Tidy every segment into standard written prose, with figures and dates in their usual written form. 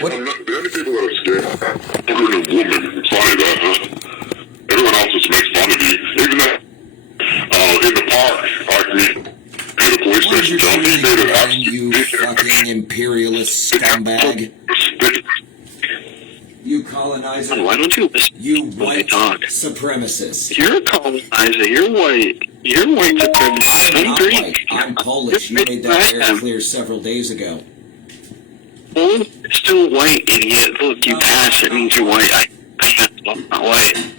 What? The only people that are scared are women. It's funny that, huh? Everyone else just makes fun of you. Even that, in the park, like me, in the police station, John, he made it absolutely. You fucking imperialist scumbag. You colonizer. Why don't you listen You when they white talk? supremacist. You're a colonizer. You're white. You're white supremacist. I'm I'm not Greek. white. I'm Polish. You made that very clear several days ago. Well, you're still white, idiot. Look, you pass. It means you're white. I pass. I'm not white.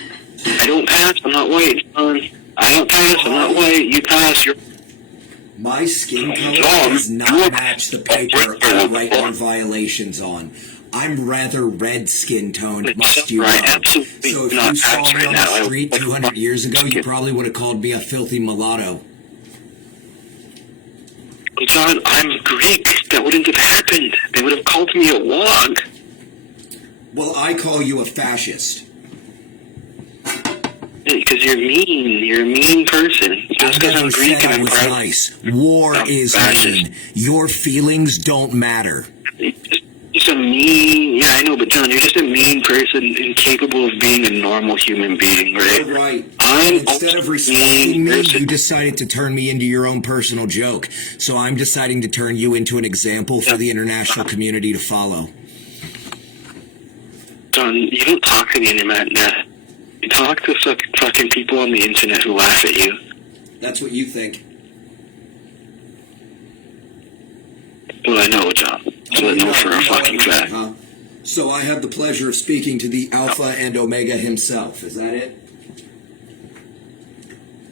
I don't pass. I'm not white, son. I don't pass. I'm not white. You pass. You're. My skin color does not match the paper I write our violations on. I'm rather red skin toned, must you know. Absolutely So if not you saw pass me right on now. the street 200 years ago, you probably would have called me a filthy mulatto. John, I'm Greek. That wouldn't have happened. They would have called me a wog. Well, I call you a fascist. Because you're mean. You're a mean person. Just because I'm Greek and I I'm was proud. nice. War is mean. Your feelings don't matter. Just a mean. Yeah, I know, but John, you're just a mean person, incapable of being a normal human being, right? You're right. I'm Instead of a respecting mean me, person. you decided to turn me into your own personal joke. So I'm deciding to turn you into an example for the international community to follow. John, you don't talk to the internet. You talk to fucking people on the internet who laugh at you. That's what you think. Well, I know, John. So I know for a fucking fact. Huh? So I have the pleasure of speaking to the Alpha and Omega himself. Is that it?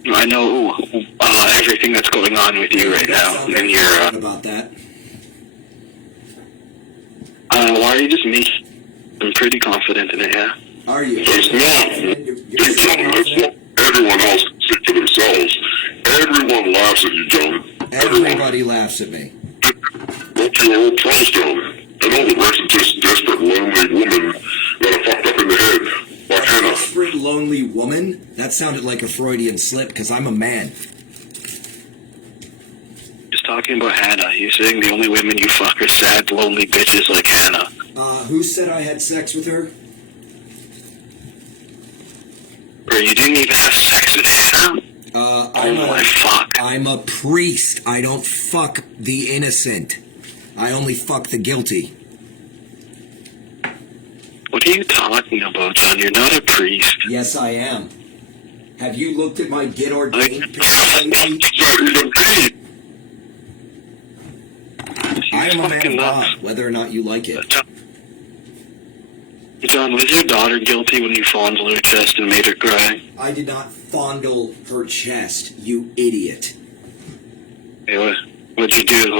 I know everything that's going on with you right now, and you're. About that. Why are you just me? I'm pretty confident in it, yeah. Are you? It's not. It's not. Everyone else can speak for themselves. Everyone laughs at you, John. Everybody laughs at me. Look, you're old Tombstone. And all the rest are just desperate, lonely women that are fucked up in the head. Like Hannah. Desperate, lonely woman? That sounded like a Freudian slip, because I'm a man. Just talking about Hannah. You're saying the only women you fuck are sad, lonely bitches like Hannah. Who said I had sex with her? Or you didn't even have sex with Hannah? Fuck. I'm a priest. I don't fuck the innocent. I only fuck the guilty. What are you talking about, John? You're not a priest. Yes, I am. Have you looked at my get ordained picture lately? I am a man of God, whether or not you like it. John, was your daughter guilty when you fondled her chest and made her cry? I did not fondle her chest, you idiot. Hey, what'd you do?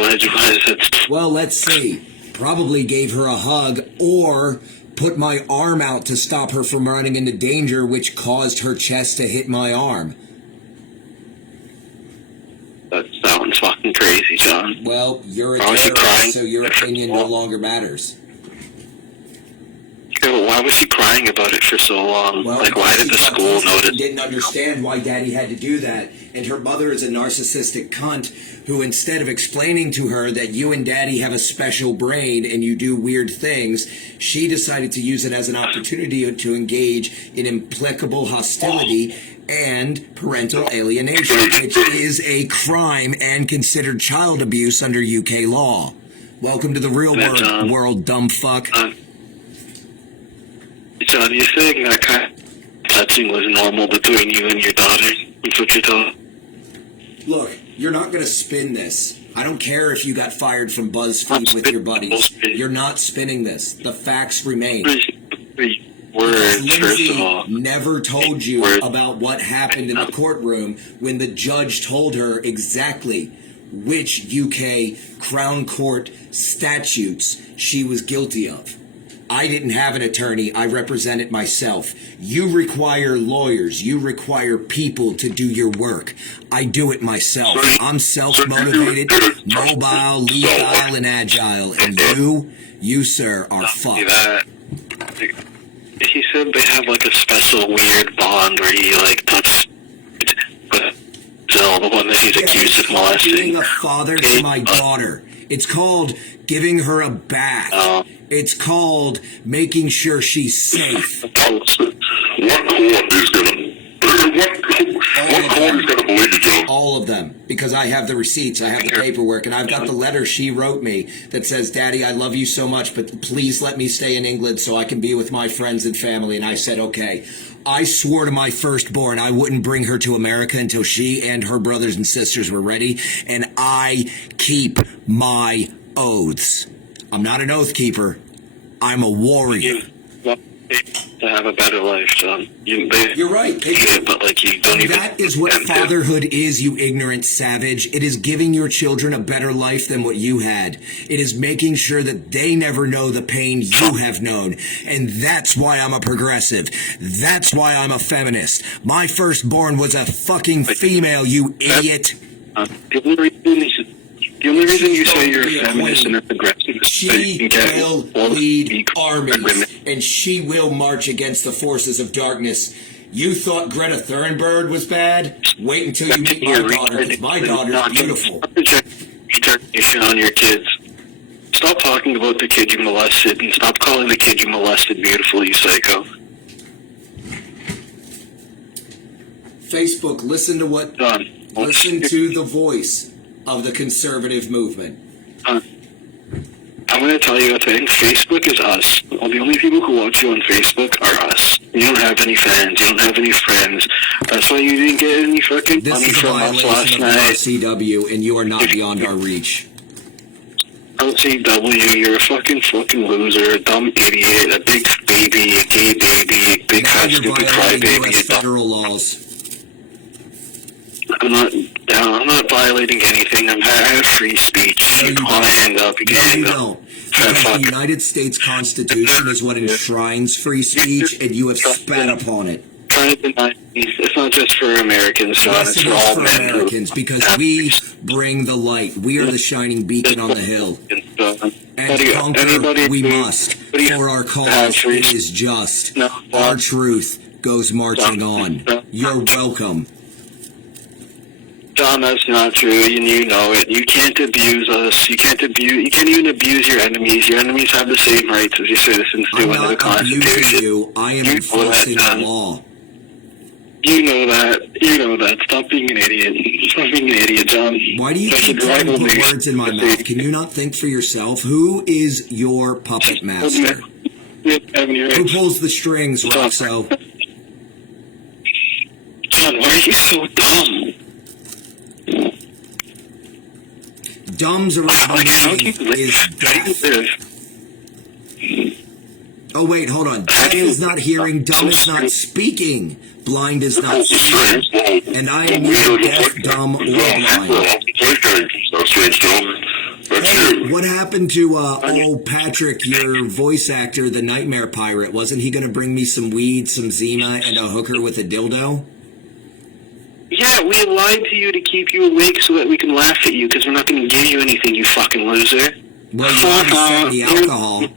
Well, let's see. Probably gave her a hug or put my arm out to stop her from running into danger, which caused her chest to hit my arm. That sounds fucking crazy, John. Well, you're a Why was she terrorist, crying? so your opinion no longer matters. Yeah, but why was she crying about it for so long? Well, like, why did the school notice? She didn't understand why Daddy had to do that, and her mother is a narcissistic cunt who, instead of explaining to her that you and Daddy have a special brain and you do weird things, she decided to use it as an opportunity to engage in implacable hostility and parental alienation, which is a crime and considered child abuse under UK law. Welcome to the real world, dumb fuck. John, you're saying that kind of touching was normal between you and your daughter? That's what you're talking. Look, you're not going to spin this. I don't care if you got fired from BuzzFeed with your buddies. You're not spinning this. The facts remain. Words, first of all. Never told you about what happened in the courtroom when the judge told her exactly which UK Crown Court statutes she was guilty of. I didn't have an attorney. I represented myself. You require lawyers. You require people to do your work. I do it myself. I'm self-motivated, mobile, lethal, and agile. And you, sir, are fucked. He said they have like a special weird bond where he like touched Jill, the one that he's accused of molesting. Being a father to my daughter. It's called giving her a bath. It's called making sure she's safe. What court is gonna? What court is gonna believe you, Joe? All of them, because I have the receipts, I have the paperwork, and I've got the letter she wrote me that says, "Daddy, I love you so much, but please let me stay in England so I can be with my friends and family." And I said, okay. I swore to my firstborn I wouldn't bring her to America until she and her brothers and sisters were ready, and I keep my oaths. I'm not an oath keeper. I'm a warrior. To have a better life, John. You're right. But like you don't even. That is what fatherhood is, you ignorant savage. It is giving your children a better life than what you had. It is making sure that they never know the pain you have known. And that's why I'm a progressive. That's why I'm a feminist. My firstborn was a fucking female, you idiot. The only reason you say you're a feminist and a progressive is she will lead armies, and she will march against the forces of darkness. You thought Greta Thunberg was bad? Wait until you meet my daughter, because my daughter's beautiful. Retardation on your kids. Stop talking about the kid you molested, and stop calling the kid you molested beautiful, you psycho. Facebook, listen to what... John, listen to the voice of the conservative movement. I'm going to tell you a thing. Facebook is us. Well, the only people who watch you on Facebook are us. You don't have any fans. You don't have any friends. That's why you didn't get any fucking money from us last night. This is a violation of CW, and you are not beyond our reach. LCW, you're a fucking loser, a dumb idiot, a big baby, a gay baby, a big fat stupid crybaby. US federal laws. I'm not violating anything. I have free speech. No, you want to hang up, you can hang up. Don't. Because the United States Constitution is what enshrines free speech, and you have spat upon it. It's not just for Americans, John. Yes, it's for all men. Americans, because we bring the light. We are the shining beacon on the hill. And conquer we must. For our cause, it is just. Our truth goes marching on. You're welcome. John, that's not true, and you know it. You can't abuse us. You can't even abuse your enemies. Your enemies have the same rights as your citizens do under the Constitution. I'm not abusing you. I am enforcing the law. You know that. You know that. Stop being an idiot. Stop being an idiot, John. Why do you keep trying to put words in my mouth? Can you not think for yourself? Who is your puppet master? Who pulls the strings, Roxo? John, why are you so dumb? Dumb's original meaning is deaf. Oh wait, hold on. Deaf is not hearing, dumb is not speaking, blind is not seeing, and I am neither deaf, dumb, or blind. Hey, what happened to old Patrick, your voice actor, the Nightmare Pirate? Wasn't he going to bring me some weed, some Zima, and a hooker with a dildo? Yeah, we lied to you to keep you awake so that we can laugh at you, because we're not going to give you anything, you fucking loser. Well, you already sent the alcohol.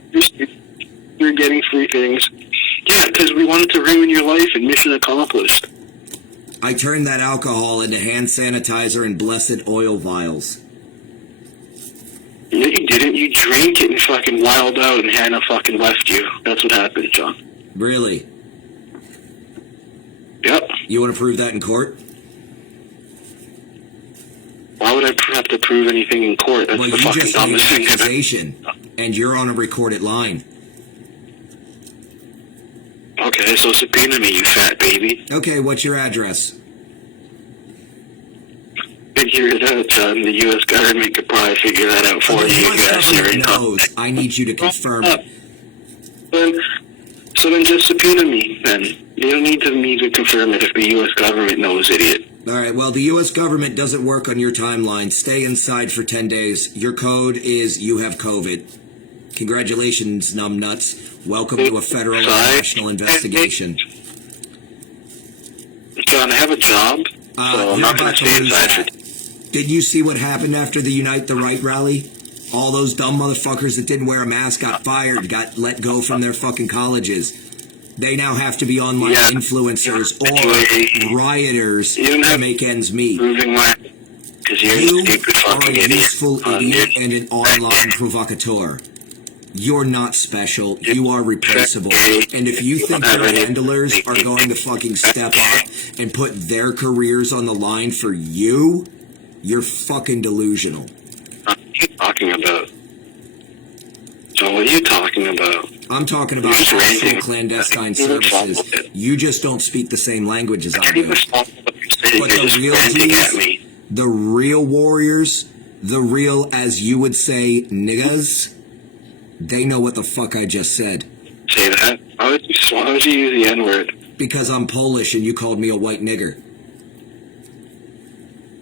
You're getting free things. Yeah, because we wanted to ruin your life, and mission accomplished. I turned that alcohol into hand sanitizer and blessed oil vials. No, you didn't. You drank it and fucking wild out, and Hannah fucking left you. That's what happened, John. Really? Yep. You want to prove that in court? Why would I have to prove anything in court? That's well, the fucking dumbest thing ever. Accusation, and you're on a recorded line. Okay, so subpoena me, you fat baby. Okay, what's your address? Figure it out, John. The U.S. government could probably figure that out for you. The U.S. government knows. I need you to confirm it. So then just subpoena me, then. You don't need me to confirm it if the U.S. government knows, idiot. All right, well, the U.S. government doesn't work on your timeline. Stay inside for 10 days. Your code is you have COVID. Congratulations, numbnuts. Welcome to a federal and national investigation. John, I have a job, so I'm not going to stay inside for... Did you see what happened after the Unite the Right rally? All those dumb motherfuckers that didn't wear a mask got fired, got let go from their fucking colleges. They now have to be online influencers or rioters to make ends meet. because you're You a stupid are fucking a idiot. useful idiot and an online provocateur. You're not special. You are replaceable. And if you think your handlers are going to fucking step up and put their careers on the line for you, you're fucking delusional. What are you talking about? So what are you talking about? I'm talking about You're just actual ranting. clandestine You're services. responsible. You just don't speak the same language as I You're do. responsible for what you're saying. But You're the just real ranting at G's, me. the real warriors, the real, as you would say, niggas, they know what the fuck I just said. Say that? Why would you use the N-word? Because I'm Polish and you called me a white nigger.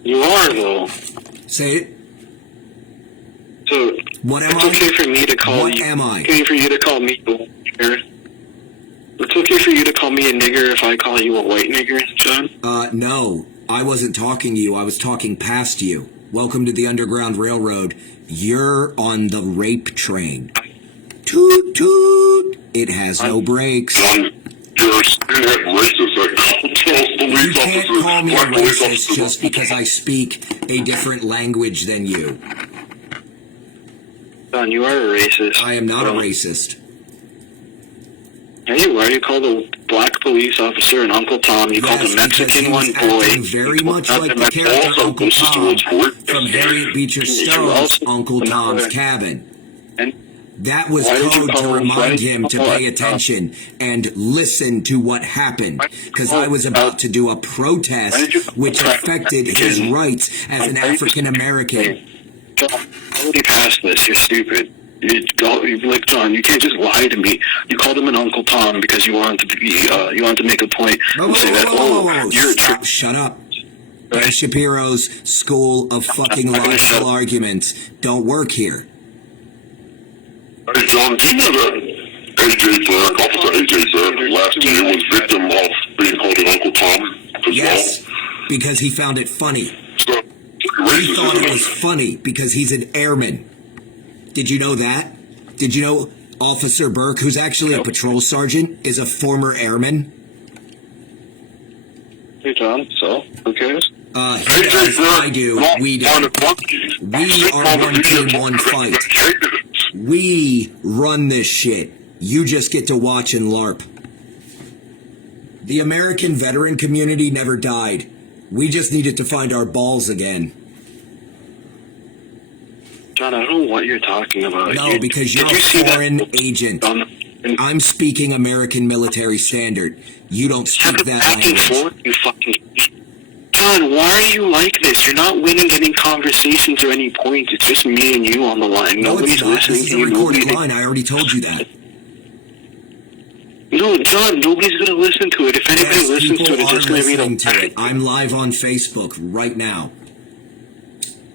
You are, though. Say it. So, What am it's I? okay for me to call What you. am I? It's okay for you to call me a nigger. It's okay for you to call me a nigger if I call you a white nigger, John? No. I wasn't talking to you. I was talking past you. Welcome to the Underground Railroad. You're on the rape train. Toot toot. It has no brakes. John, you're a skinhead racist. I called 12 You police can't officers, call me a black police racist officers. just because I speak a different language than you. John, you are a racist. I am not a Well, racist. Yeah, you are. You called a black police officer an Uncle Tom. You called Yes, a because Mexican he was one boy. acting very You called much like another the Mexican- character Also, Uncle this is Tom what's weird. from Harriet Beecher You Stowe's also- Uncle Tom's another- Cabin. And That was Why did you code to call him- why remind did you him to call pay it- attention and listen to what happened. Why did you Because call I was it- about to do a why protest did you call which it- affected his again? rights as an Why did you- African American. John, I already passed this. You're stupid. Like John, you can't just lie to me. You called him an Uncle Tom because you wanted to be, you wanted to make a point and say that, you're a Stop, shut up. Ben Shapiro's school of fucking logical arguments don't work here. Hey, John, do you know that AJ Burke, Officer AJ Burke, last year was victim of being called an Uncle Tom as Yes, well? because he found it funny. So, He racist, thought it isn't was funny because he's an airman. Did you know that? Did you know Officer Burke, who's actually a patrol sergeant, is a former airman? Hey, John, so, who cares? He does, I do, we don't. We are one team, one fight. We run this shit. You just get to watch and LARP. The American veteran community never died. We just needed to find our balls again. John, I don't know what you're talking about. No, because you're did you see a that foreign agent. I'm speaking American military standard. You don't speak that back and language. forth, you fucking... John, why are you like this? You're not winning any conversations or any points. It's just me and you on the line. No, Nobody's it's not. listening This is to a you. recorded Nobody- line. I already told you that. No, John, nobody's going to listen to it. If anybody Yes, listens to people it, it's are just going to be listening to it. the... I'm live on Facebook right now.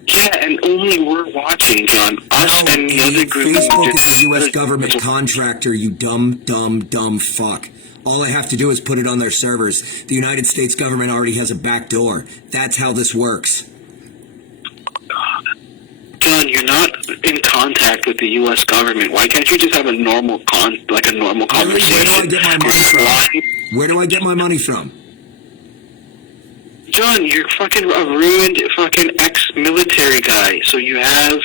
Yeah, and only we're watching, John. Us No, and the other group... Facebook is a U.S. government contractor, you dumb fuck. All I have to do is put it on their servers. The United States government already has a back door. That's how this works. John, you're not in contact with the U.S. government. Why can't you just have a normal conversation? Where do I get my money from? Where do I get my money from? John, you're fucking a ruined fucking ex-military guy. So you have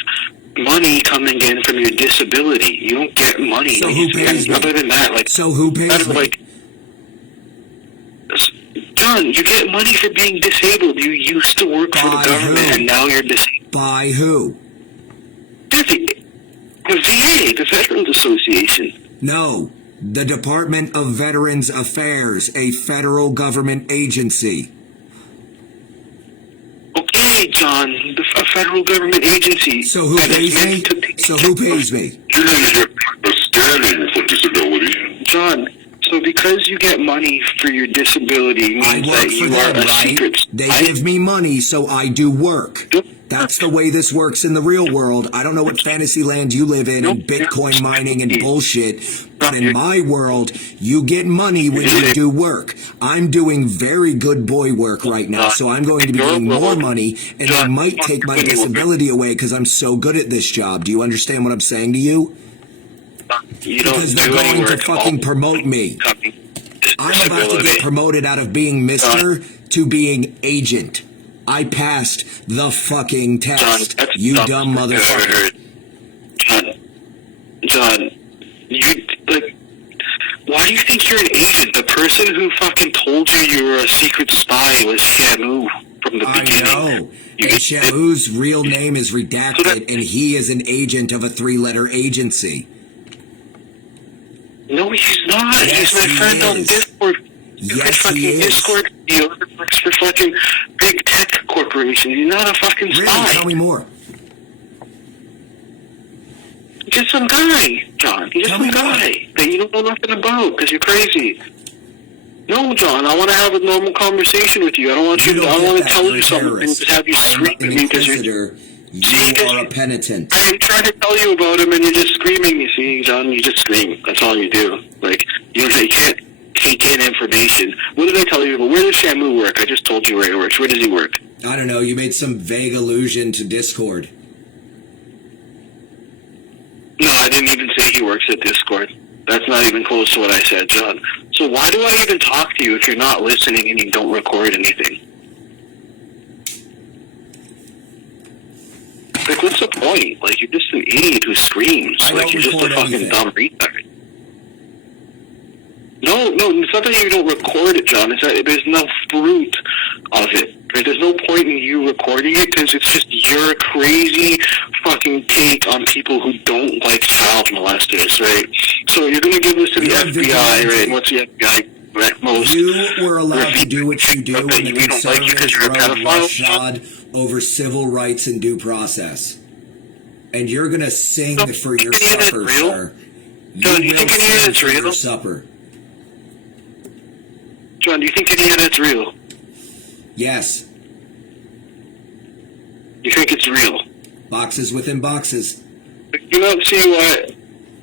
money coming in from your disability. You don't get money. So who pays me? Other than that, So who pays me? John, you get money for being disabled. You used to work for the By government, who? and now you're disabled. By who? The VA, the Veterans Association. No. The Department of Veterans Affairs, a federal government agency. Okay, John, a federal government agency. So who that is pays me? meant to take So who pays me? You didn't get a scanning for disability. John, so because you get money for your disability I means work that for you them, are a right? secret They spy? give me money, so I do work. That's the way this works in the real world. I don't know what fantasy land you live in and Bitcoin mining and bullshit, but in my world, you get money when you do work. I'm doing very good boy work right now, so I'm going to be getting more money, and they might take my disability away because I'm so good at this job. Do you understand what I'm saying to you? You don't Because they're do any going to work. fucking promote me. I'm about to get promoted out of being Mr. to being agent. I passed the fucking John, test. that's You the dumb dumbest thing I've ever motherfucker. heard. John, you, like, why do you think you're an agent? The person who fucking told you you were a secret spy was Shamu from the beginning. I know. And Shamu's real name is redacted, and he is an agent of a 3-letter agency. No, he's not. Yes, he's my friend on Discord. Yes, fucking he is. Discord deal that works for fucking big tech corporations. He's not a fucking Really? spy. Tell me more. He's just some guy, John. He's just Tell some me guy that you don't know nothing about because you're crazy. No, John, I want to have a normal conversation with you. I don't want you. don't I get want to that. tell You're you a something and terrorist. just have you I am scream at an me because you're. inquisitor. See, You are a penitent. I'm trying to tell you about him, and you're just screaming. You see, John, you just scream. That's all you do. Like you can't take in information. What did I tell you about? Where does Shamu work? I just told you where he works. Where does he work? I don't know. You made some vague allusion to Discord. No, I didn't even say he works at Discord. That's not even close to what I said, John. So why do I even talk to you if you're not listening and you don't record anything? Like, what's the point? Like, you're just an idiot who screams. I Like, don't you're just a record fucking anything. dumb retard. No, it's not that you don't record it, John. It's that there's no fruit of it. Right? There's no point in you recording it because it's just your crazy fucking take on people who don't like child molesters, right? So you're going to give this to the You're a FBI, vigilante. right? And what's the FBI at most? You were allowed to do what you do when the We don't like you because conservatives you're a rode pedophile. roughshod over civil rights and due process. And you're going to sing No, for you your think any of supper, it's real? sir. John, you will think any of sing it's for your real? supper. John, do you think any of that's real? Yes. You think it's real? Boxes within boxes. You don't see what...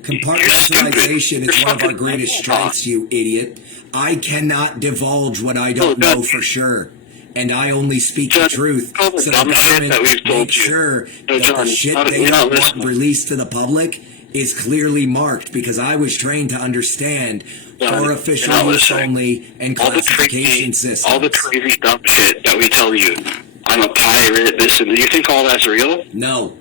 Compartmentalization is You're one of our fucking greatest moron. strengths, you idiot. I cannot divulge what I don't No, know for sure. And I only speak John, the truth. all the So the dumb shit government that we've told makes you. sure No, that John, the shit you're they not don't want listening. released to the public is clearly marked because I was trained to understand John, for official you're not use listening. only and All the classification systems. all the crazy dumb shit that we tell you. I'm a pirate, this and... Do you think all that's real? No.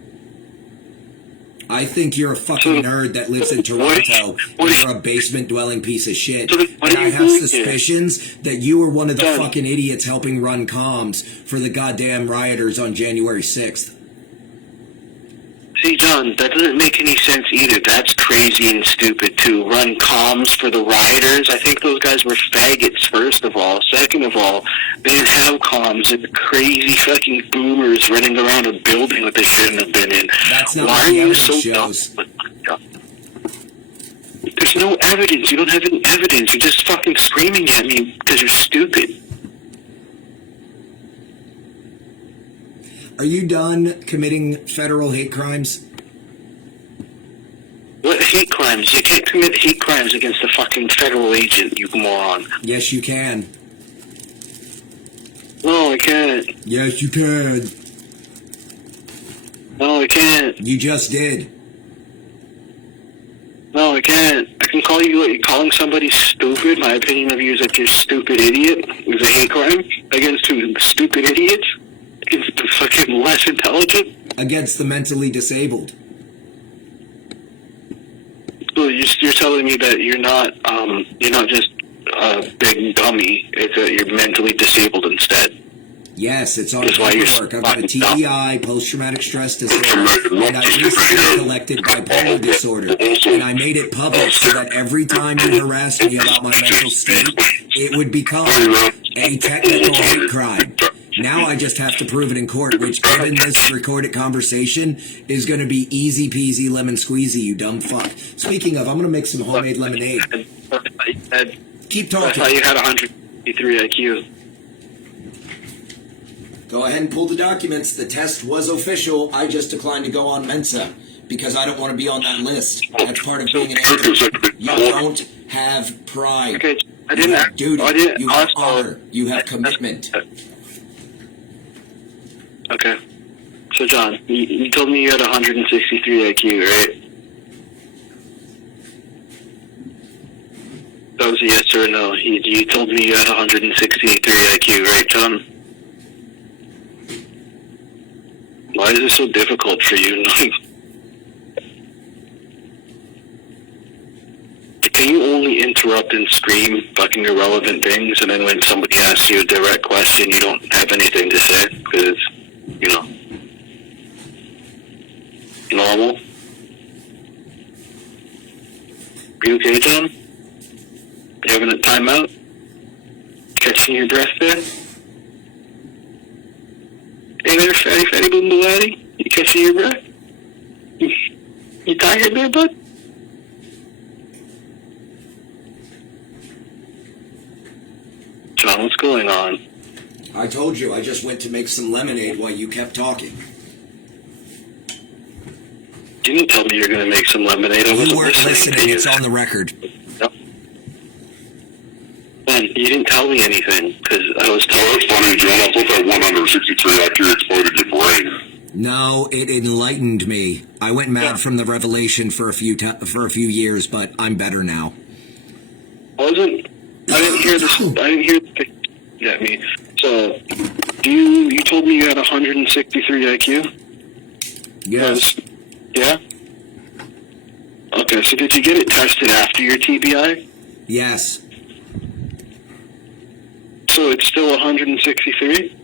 I think you're a fucking nerd that lives in Toronto what and are you're a basement-dwelling piece of shit. So then what And are I you have doing here? suspicions that you were one of the John. fucking idiots helping run comms for the goddamn rioters on January 6th. See, John, that doesn't make any sense either. That's crazy and stupid, too. Run comms for the rioters. I think those guys were faggots, first of all. Second of all, they didn't have comms. They're crazy fucking boomers running around a building that they shouldn't have been in. That's not Why what are the you evidence so shows. dumb? There's no evidence. You don't have any evidence. You're just fucking screaming at me because you're stupid. Are you done committing federal hate crimes? What hate crimes? You can't commit hate crimes against a fucking federal agent, you moron. Yes, you can. No, I can't. Yes, you can. No, I can't. You just did. No, I can't. I can call you, calling somebody stupid. My opinion of you is that you're a stupid idiot. Is a hate crime against who? Stupid idiots? Against the fucking less intelligent? Against the mentally disabled. So you're telling me that you're not just a big dummy. It's that you're mentally disabled instead. Yes, it's on That's why you're paperwork. I've got a fucking dumb. TBI, post-traumatic stress disorder, and I recently collected bipolar disorder. And I made it public so that every time you harassed me about my mental state, it would become a technical hate crime. Now I just have to prove it in court, which, given this recorded conversation, is going to be easy peasy lemon squeezy, you dumb fuck. Speaking of, I'm going to make some homemade lemonade. Keep I talking. thought you had 153 IQ. Go ahead and pull the documents. The test was official. I just declined to go on Mensa because I don't want to be on that list. That's part of being an agent. You don't have pride. Okay, I You didn't. have duty. I didn't. You have ask- honor. You have commitment. Okay. So, John, you told me you had 163 IQ, right? That was a yes or a no. You told me you had 163 IQ, right, John? Why is this so difficult for you? Can you only interrupt and scream fucking irrelevant things, and then when somebody asks you a direct question, you don't have anything to say? Because, you know, normal. Are you okay, John? You having a timeout? Catching your breath there? Hey there, fatty boom laddie. You catching your breath? You tired there, bud? John, what's going on? I told you, I just went to make some lemonade while you kept talking. You didn't tell me you were going to make some lemonade. You weren't listening, it's on the record. No. Ben, you didn't tell me anything, because I was Oh, that's funny, John. I thought that 163 IQ exploded your brain. No, it enlightened me. I went mad from the revelation for a few years, but I'm better now. I didn't hear this. I didn't hear the at me. So, you told me you had 163 IQ? Yes. Yeah? Okay, so did you get it tested after your TBI? Yes. So it's still 163?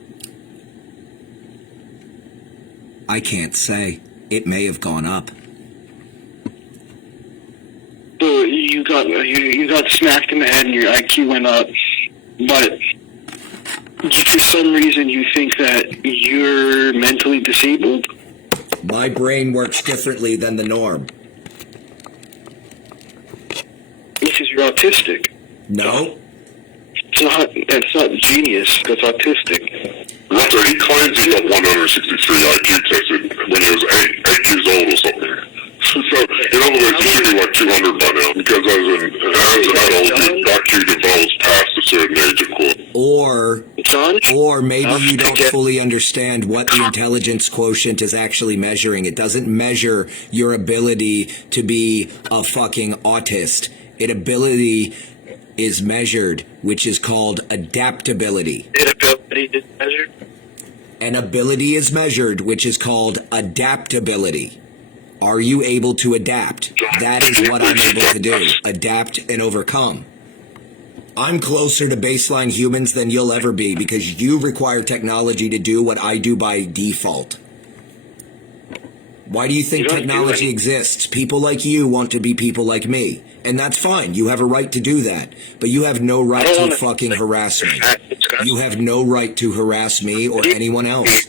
I can't say. It may have gone up. So you got smacked in the head and your IQ went up, but for some reason you think that you're mentally disabled? My brain works differently than the norm. Because you're autistic. No. It's not genius, that's autistic. Walter, he claims he got 163 IQ tested when he was 8 years old or something. So, in other words, he should be like 200 by now, because as an adult, your IQ develops past a certain age, of course. Or maybe you don't fully understand what the intelligence quotient is actually measuring. It doesn't measure your ability to be a fucking autist. Ability is measured, which is called adaptability. Ability is measured? An ability is measured, which is called adaptability. Are you able to adapt? That is what I'm able to do. Adapt and overcome. I'm closer to baseline humans than you'll ever be because you require technology to do what I do by default. Why do you think technology exists? People like you want to be people like me. And that's fine. You have a right to do that. But you have no right to fucking harass me. You have no right to harass me or anyone else.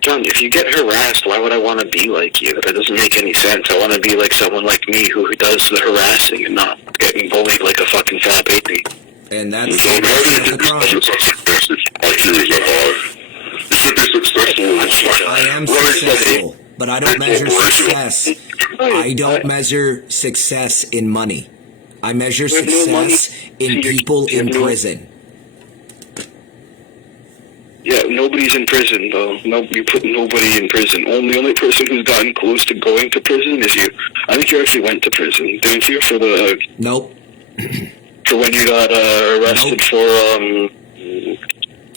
John, if you get harassed, why would I want to be like you? That doesn't make any sense. I want to be like someone like me who does the harassing and not getting bullied like a fucking fat baby. And that's So imagine if you IQ is that high. You should be successful. I am successful, but I don't measure success. I don't measure success in money. I measure success in people in prison. Yeah, nobody's in prison, though. No, you put nobody in prison. The only person who's gotten close to going to prison is you. I think you actually went to prison, didn't you? For the Nope. For when you got arrested for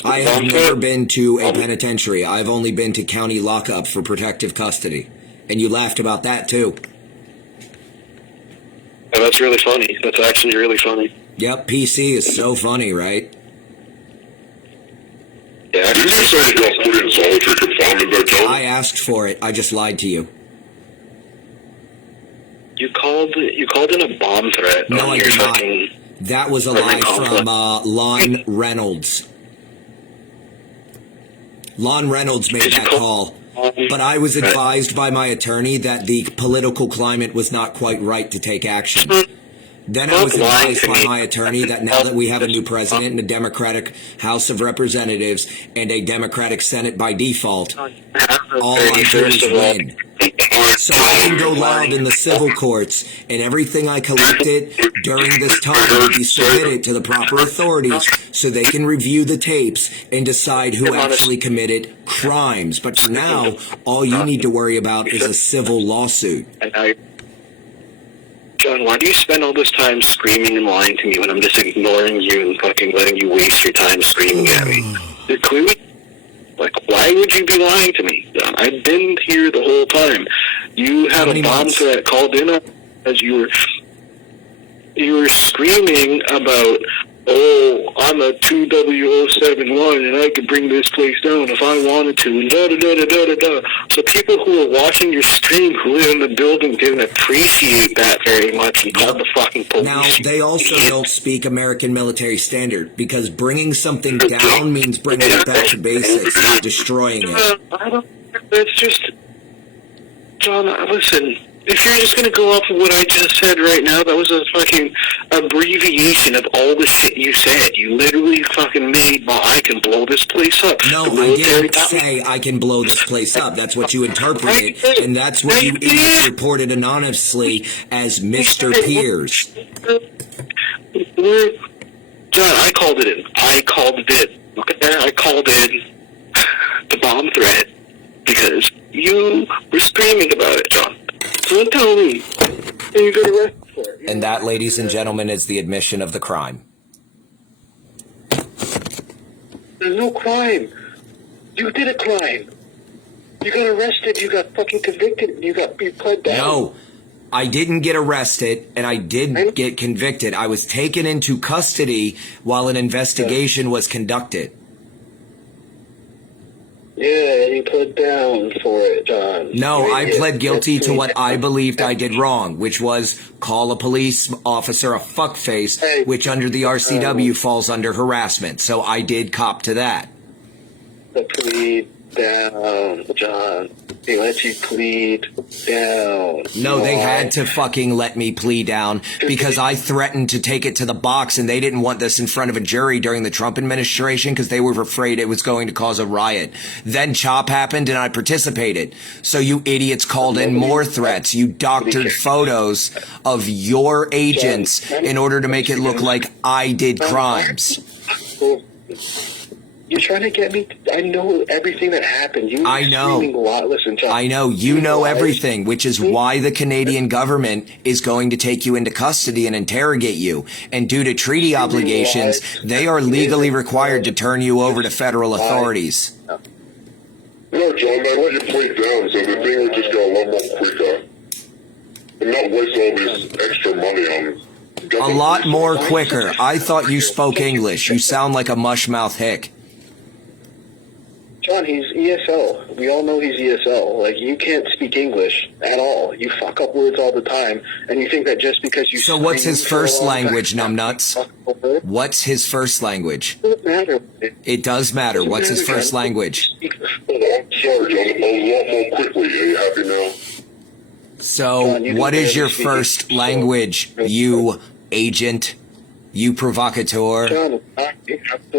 I have never been to a penitentiary. I've only been to county lockup for protective custody. And you laughed about that, too. Yeah, that's really funny. That's actually really funny. Yep, PC is so funny, right? Yeah. Did you say you got put in solitary confinement that time? I asked for it. I just lied to you. You called in a bomb threat. No, on I your did not. fucking That was a lie from Lon Reynolds. Lon Reynolds made that call. But I was advised by my attorney that the political climate was not quite right to take action. Then I was advised by my attorney that now that we have a new president and a Democratic House of Representatives and a Democratic Senate by default, all I do is win. So I can go loud in the civil courts, and everything I collected during this time will be submitted to the proper authorities so they can review the tapes and decide who actually committed crimes. But for now, all you need to worry about is a civil lawsuit. John, why do you spend all this time screaming and lying to me when I'm just ignoring you and fucking letting you waste your time screaming at me? You're clearly Like, why would you be lying to me? I've been here the whole time. You had a bomb threat called in as you were screaming about, oh, I'm a 2W071 and I could bring this place down if I wanted to, and da-da-da-da-da-da-da. So people who were watching your stream who were in the building didn't appreciate that very much and called the fucking police. Now, they also don't speak American military standard, because bringing something down means bringing it back to basics, not destroying it. I don't, it's just, John, listen, if you're just going to go off of what I just said right now, that was a fucking abbreviation of all the shit you said. You literally fucking made, well, I can blow this place up. No, I didn't say I can blow this place up. That's what you interpreted, and that's what you reported anonymously as Mr. Piers. John, I called it in. I called it in. Okay? I called in the bomb threat because you were screaming about it, John. So don't tell me. And you got arrested for it. And that, ladies and gentlemen, is the admission of the crime. There's no crime. You did a crime. You got arrested. You got fucking convicted. You pled down. No, I didn't get arrested, and I didn't get convicted. I was taken into custody while an investigation was conducted. Yeah, you pled down for it, John. No, I pled guilty to what I believed I did wrong, which was call a police officer a fuckface, which under the RCW falls under harassment. So I did cop to that. The plead down, John. They let you plead down. No, they had to fucking let me plead down because I threatened to take it to the box, and they didn't want this in front of a jury during the Trump administration because they were afraid it was going to cause a riot. Then CHOP happened and I participated. So you idiots called in more threats. You doctored photos of your agents in order to make it look like I did crimes. You're trying to get me. I know everything that happened. I know. Listen, John, I know. You know everything, which is why the Canadian government is going to take you into custody and interrogate you. And due to treaty obligations, they are legally required to turn you over to federal authorities. No, John, I let you plead down so the thing would just go a lot more quicker. And not waste all this extra money on. A lot more quicker. I thought you spoke English. You sound like a mushmouth hick. John, he's ESL. We all know he's ESL. Like, you can't speak English at all. You fuck up words all the time, and you think that just because you... So what's his first language, numbnuts? What's his first language? It doesn't matter. It does matter. What's his first language? I'm sorry, John. A lot more quickly. Are you happy now? So what is your first language, you agent? You provocateur? John,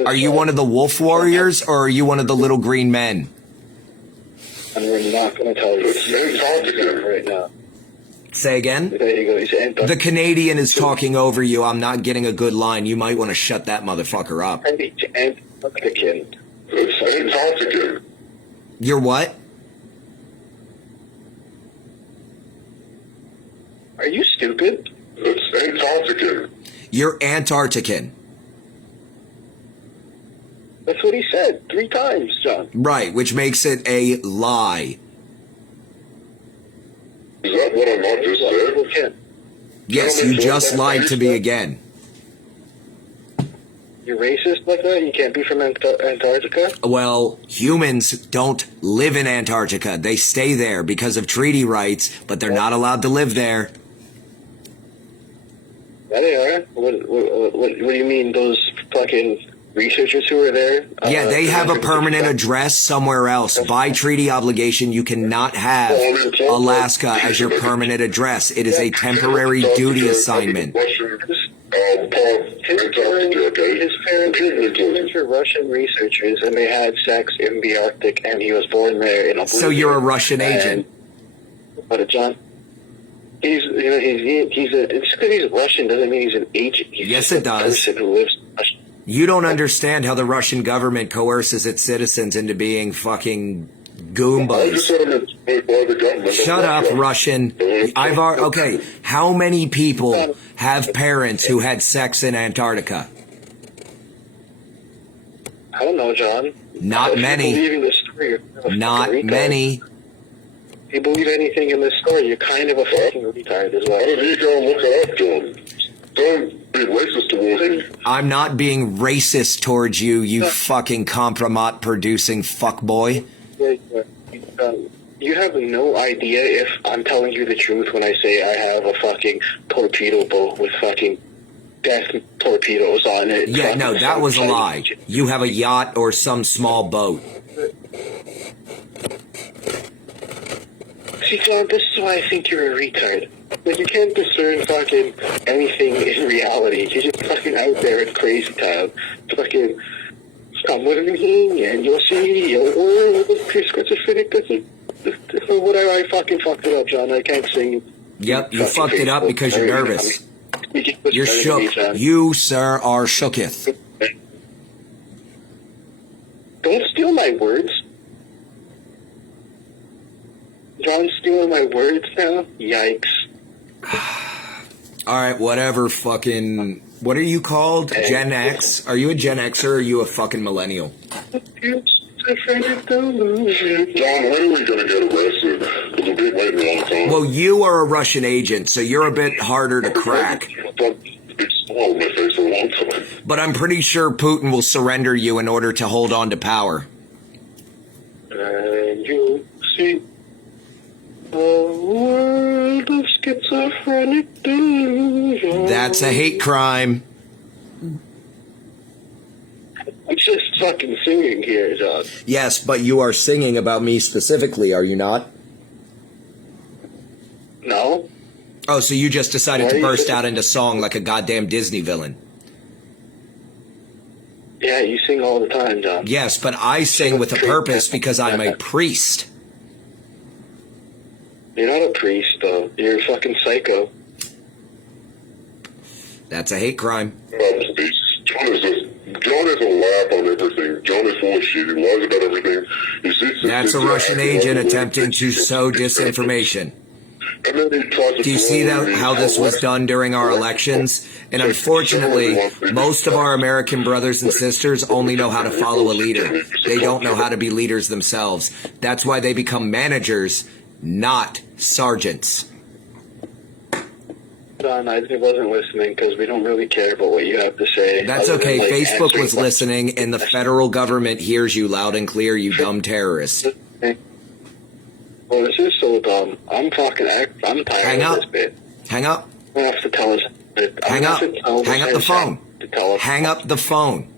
Are you one of the wolf warriors, or are you one of the little green men? And we're not going to tell you. It's Antarctica Right now. Say again? There you go. He's Antarctica. The Canadian is talking over you. I'm not getting a good line. You might want to shut that motherfucker up. Antarctica. It's Antarctica. You're what? Are you stupid? It's Antarctica. You're Antarctican. That's what he said 3 times, John. Right, which makes it a lie. Is that what I not just said? Yes, you just lied to me again. You're racist like that? You can't be from Antarctica? Well, humans don't live in Antarctica. They stay there because of treaty rights, but they're not allowed to live there. Yeah, they are. What do you mean, those fucking researchers who are there? Yeah, they have a permanent address somewhere else. By treaty obligation, you cannot have Alaska as your permanent address. It is a temporary duty assignment. His parents were Russian researchers, and they had sex in the Arctic, and he was born there in a. So you're a Russian agent. But John, just because he's Russian doesn't mean he's an agent. Yes, it does. Person who lives in Russia. You don't understand how the Russian government coerces its citizens into being fucking Goombas. Shut up, Russian. Okay, how many people have parents who had sex in Antarctica? I don't know, John. Not many. If you believe in this story, you're kind of a Not fucking retard. many. If you believe anything in this story, you're kind of a fucking retard as well. Why don't you go and look it up, John? Don't be racist towards me. I'm not being racist towards you, you fucking compromat producing fuckboy. You have no idea if I'm telling you the truth when I say I have a fucking torpedo boat with fucking death torpedoes on it. Yeah, no, that was a lie. You have a yacht or some small boat. See, John, this is why I think you're a retard. Like, you can't discern fucking anything in reality. You're just fucking out there at crazy town. Fucking, come with me and you'll see your world is schizophrenic. Whatever, I fucking fucked it up, John. I can't sing. Yep, you fucked it up because you're nervous. You're shook. You, sir, are shooketh. Don't steal my words. John's stealing my words now? Yikes. Alright, whatever, fucking... What are you called? Gen X? Are you a Gen Xer or are you a fucking millennial? John, when are we going to get arrested? Because we've been waiting a long time. Well, you are a Russian agent, so you're a bit harder to crack. It's small on my face for a long time. But I'm pretty sure Putin will surrender you in order to hold on to power. And you see a world of schizophrenic delusion. That's a hate crime. I'm just fucking singing here, John. Yes, but you are singing about me specifically, are you not? No? Oh, so you just decided to burst out into song like a goddamn Disney villain. Yeah, you sing all the time, John. Yes, but I sing with a purpose because I'm a priest. You're not a priest, though. You're a fucking psycho. That's a hate crime. John is a laugh on everything. John is full of shit. He lies about everything. That's a Russian agent attempting to sow disinformation. And then he tries to Do you see how this was done during our elections? And unfortunately, most of our American brothers and sisters only know how to follow a leader. They don't know how to be leaders themselves. That's why they become managers, not sergeants. John, I wasn't listening because we don't really care about what you have to say. That's okay. Facebook was listening, and the federal government hears you loud and clear, you dumb terrorist. Well, this is so dumb. I'm tired of this bit. Hang up. I'm going to have to tell us. Hang up. Hang up the phone. Hang up the phone.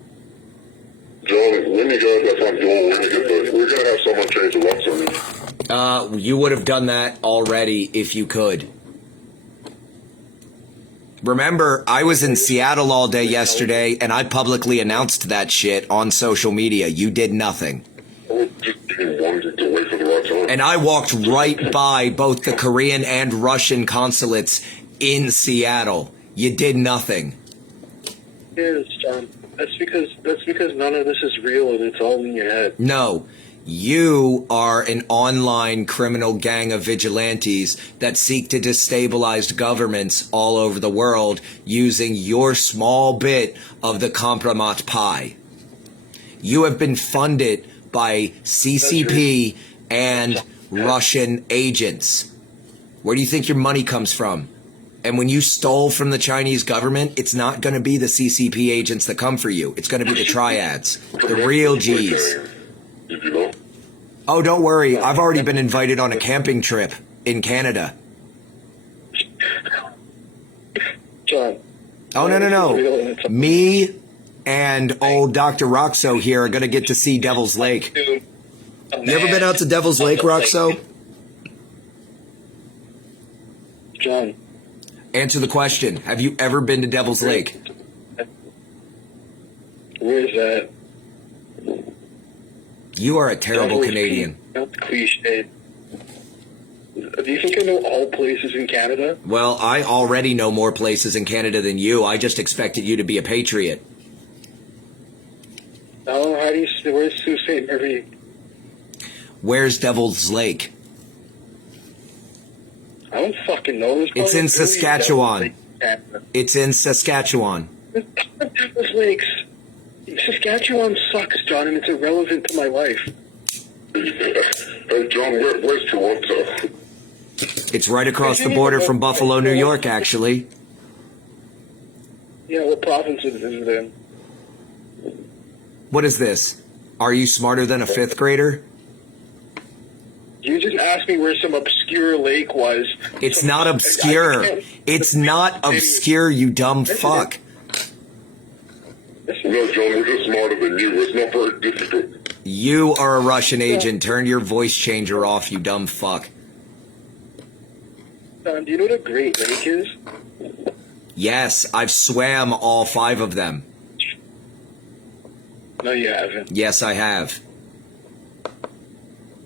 John, when you go to that front door, when you get there, we're going to have someone change the locks on you. You would have done that already if you could. Remember, I was in Seattle all day yesterday, and I publicly announced that shit on social media. You did nothing. And I walked right by both the Korean and Russian consulates in Seattle. You did nothing. Yes, John. That's because none of this is real and it's all in your head. No. You are an online criminal gang of vigilantes that seek to destabilize governments all over the world using your small bit of the compromat pie. You have been funded by CCP and Russian agents. Where do you think your money comes from? And when you stole from the Chinese government, it's not going to be the CCP agents that come for you. It's going to be the triads, the real G's. Did you know? Oh, don't worry. I've already been invited on a camping trip in Canada. John. Oh, no. Me and old Dr. Roxo here are going to get to see Devil's Lake. You ever been out to Devil's Lake, Roxo? John. Answer the question. Have you ever been to Devil's Lake? Where is that? You are a terrible Canadian. That's cliche. Do you think I know all places in Canada? Well, I already know more places in Canada than you. I just expected you to be a patriot. No, how do you... Where's Sault Ste. Marie? Where's Devil's Lake? I don't fucking know. It's in Saskatchewan. It's in Saskatchewan. Devil's Lakes. Saskatchewan sucks, John, and it's irrelevant to my life. Hey, John, where's Toronto? It's right across the border from Buffalo, New York, actually. Yeah, what province is it in? What is this? Are you smarter than a fifth grader? You just asked me where some obscure lake was. It's not obscure. It's not obscure, you dumb fuck. No, John, we're just smarter than you. It's not very difficult. You are a Russian agent. Turn your voice changer off, you dumb fuck. John, do you know what a Great Lake is? Yes, I've swam all 5 of them. No, you haven't. Yes, I have.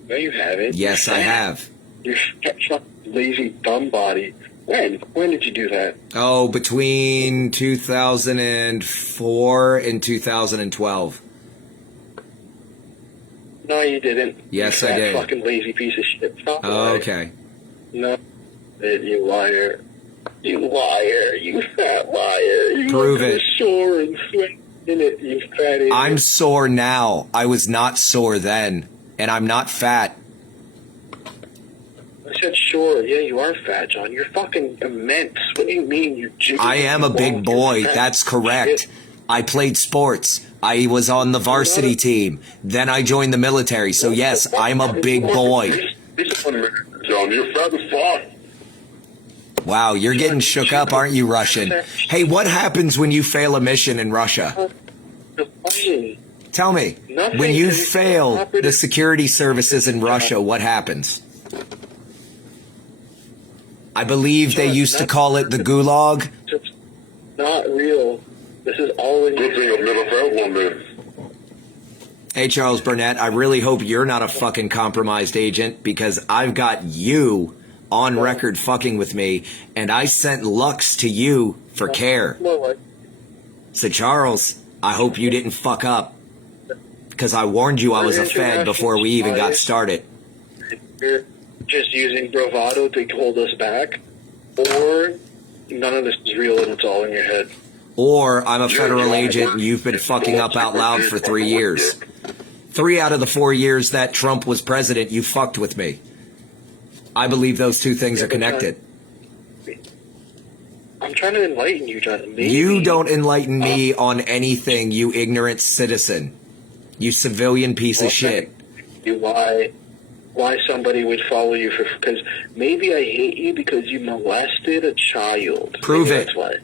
No, you haven't. Yes, I have. You're such lazy dumb body. When? When did you do that? Oh, between 2004 and 2012. No, you didn't. Yes, you I did. Fucking lazy piece of shit. Stop Oh, lying. okay. No, you liar. You liar. You fat liar. You Prove went it. to the shore and swim in it, you fat idiot. I'm sore now. I was not sore then. And I'm not fat. I said shore. Yeah, you are fat, John. You're fucking immense. What do you mean you jiggle? I am a big boy. That's correct. I played sports. I was on the varsity team. Then I joined the military. So yes, I'm a big boy. John, you're fat as fuck. Wow, you're getting shook up, aren't you, Russian? Hey, what happens when you fail a mission in Russia? Tell me, when you fail the security services in Russia, what happens? I believe they used to call it the Gulag. It's not real. This is all in Good thing I've never found one, man. Hey, Charles Burnett, I really hope you're not a fucking compromised agent because I've got you on record fucking with me, and I sent Lux to you for care. So, Charles, I hope you didn't fuck up because I warned you I was a Fed before we even got started. You're just using bravado to hold us back, or none of this is real and it's all in your head. Or I'm a federal agent and you've been fucking up out loud for 3 years. 3 out of the 4 years that Trump was president, you fucked with me. I believe those two things are connected. I'm trying to enlighten you, John. Maybe. You don't enlighten me on anything, you ignorant citizen. You civilian piece of shit. You why somebody would follow you for, because maybe I hate you because you molested a child. Prove maybe it. That's why.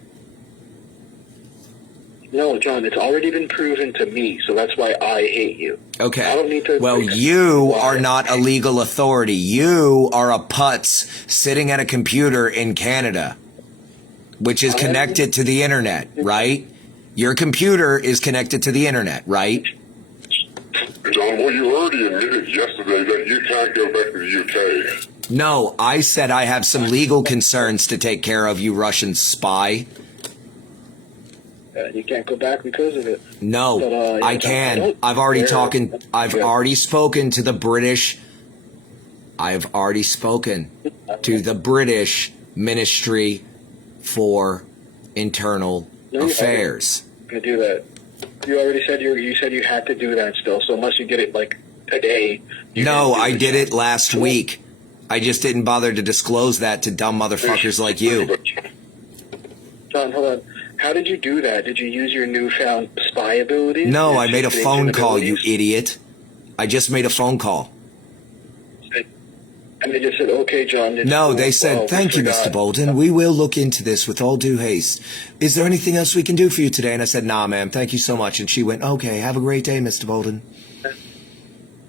No, John, it's already been proven to me, so that's why I hate you. Okay. I don't need to. Well, you are not a legal authority. You are a putz sitting at a computer in Canada, which is connected to the internet, right? Your computer is connected to the internet, right? John, well, you already admitted yesterday that you can't go back to the UK. No, I said I have some legal concerns to take care of, you Russian spy. You can't go back because of it. No, But, I can. I've already already spoken to the British. I've already spoken to the British Ministry for Internal Affairs. Going to do that. You already said you said you had to do that still. So unless you get it like today. No, I did it last week. I just didn't bother to disclose that to dumb motherfuckers like you. John, hold on. How did you do that? Did you use your newfound spy abilities? No, I made a phone call, you abilities? idiot. I just made a phone call. And they just said, okay, John. No, they said, thank you, Mr. Boulden. We will look into this with all due haste. Is there anything else we can do for you today? And I said, nah, ma'am, thank you so much. And she went, okay, have a great day, Mr. Boulden.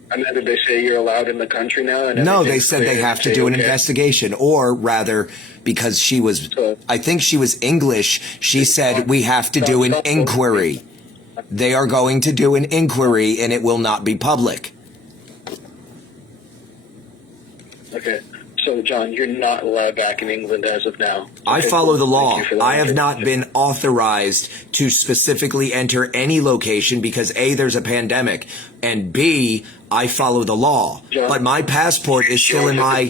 And then did they say you're allowed in the country now? And No, they said they have to do an investigation. Or rather, because she was, I think she was English, she said we have to do an inquiry. They are going to do an inquiry and it will not be public. Okay. So, John, you're not allowed back in England as of now. I Okay, follow cool. the law. Thank you for that I have not information. been authorized to specifically enter any location because A, there's a pandemic, and B, I follow the law. John, but my passport is still in my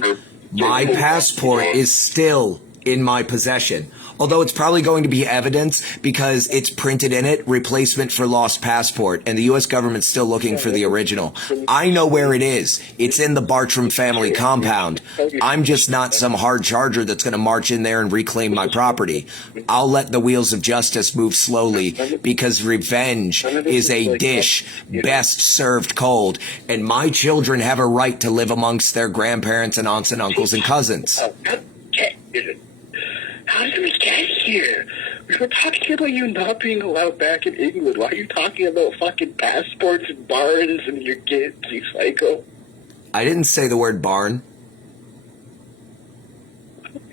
passport is still in my possession. Although it's probably going to be evidence because it's printed in it, replacement for lost passport, and the U.S. government's still looking for the original. I know where it is. It's in the Bartram family compound. I'm just not some hard charger that's going to march in there and reclaim my property. I'll let the wheels of justice move slowly because revenge is a dish best served cold, and my children have a right to live amongst their grandparents and aunts and uncles and cousins. How did we get here? We were talking about you not being allowed back in England. Why are you talking about fucking passports and barns and your kids, you psycho? I didn't say the word barn.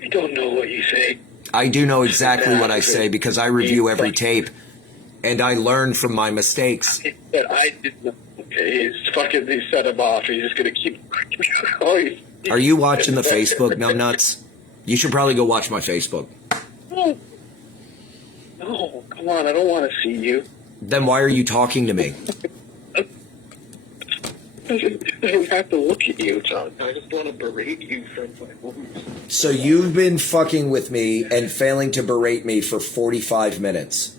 I don't know what you say. I do know exactly what I say because I review every tape, and I learn from my mistakes. But I did not. Okay, he set him off. He's just gonna keep. Oh, Are you watching the Facebook, numbnuts? You should probably go watch my Facebook. No, come on. I don't want to see you. Then why are you talking to me? I don't have to look at you, John. I just want to berate you for So you've been fucking with me and failing to berate me for 45 minutes.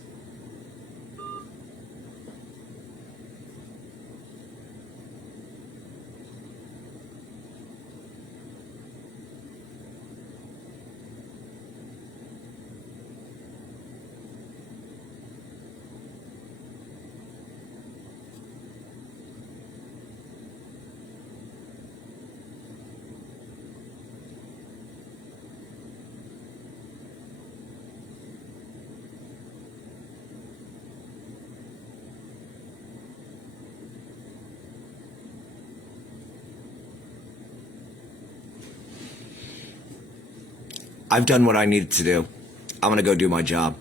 I've done what I needed to do. I'm going to go do my job.